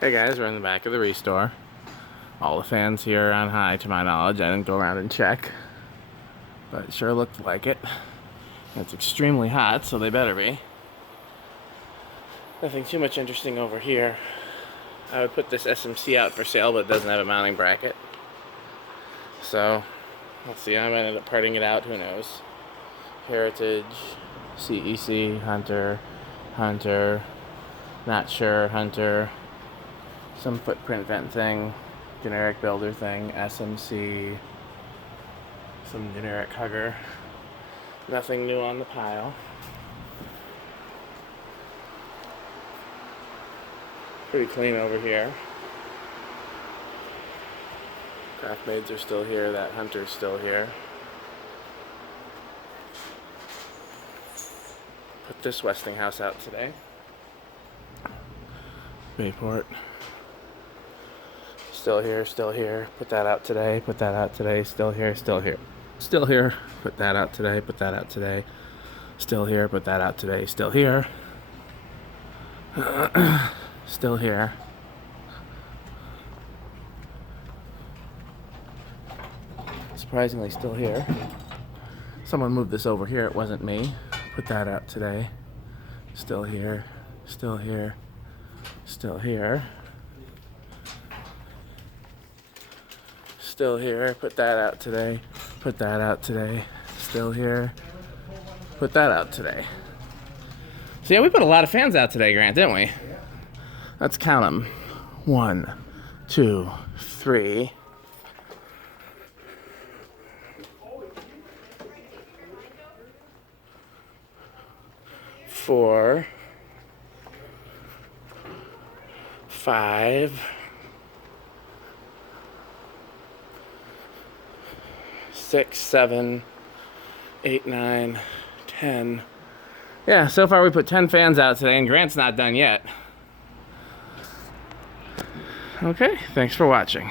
Hey guys, we're in the back of the restore. All the fans here are on high to my knowledge. I didn't go around and check, but it sure looked like it. It's extremely hot, so they better be. Nothing too much interesting over here. I would put this SMC out for sale, but it doesn't have a mounting bracket. So, let's see, I might end up parting it out, who knows. Heritage, CEC, Hunter, not sure, Hunter, some footprint vent thing, generic builder thing, SMC, some generic hugger. Nothing new on the pile. Pretty clean over here. Craftmaids are still here, that Hunter's still here. Put this Westinghouse out today. Bayport. Still here, still here. Put that out today, put that out today. Still here, still here. Still here. Put that out today, put that out today. Still here, put that out today. Still here. Still here. Surprisingly still here. Someone moved this over here, it wasn't me. Put that out today. Still here. Still here. Still here. Still here. Put that out today. Put that out today. Still here. Put that out today. So yeah, we put a lot of fans out today, Grant, didn't we? Let's count them. 1, 2, 3. 4, 5, 6, 7, 8, 9, 10. Yeah, so far we put 10 fans out today, and Grant's not done yet. Okay, thanks for watching.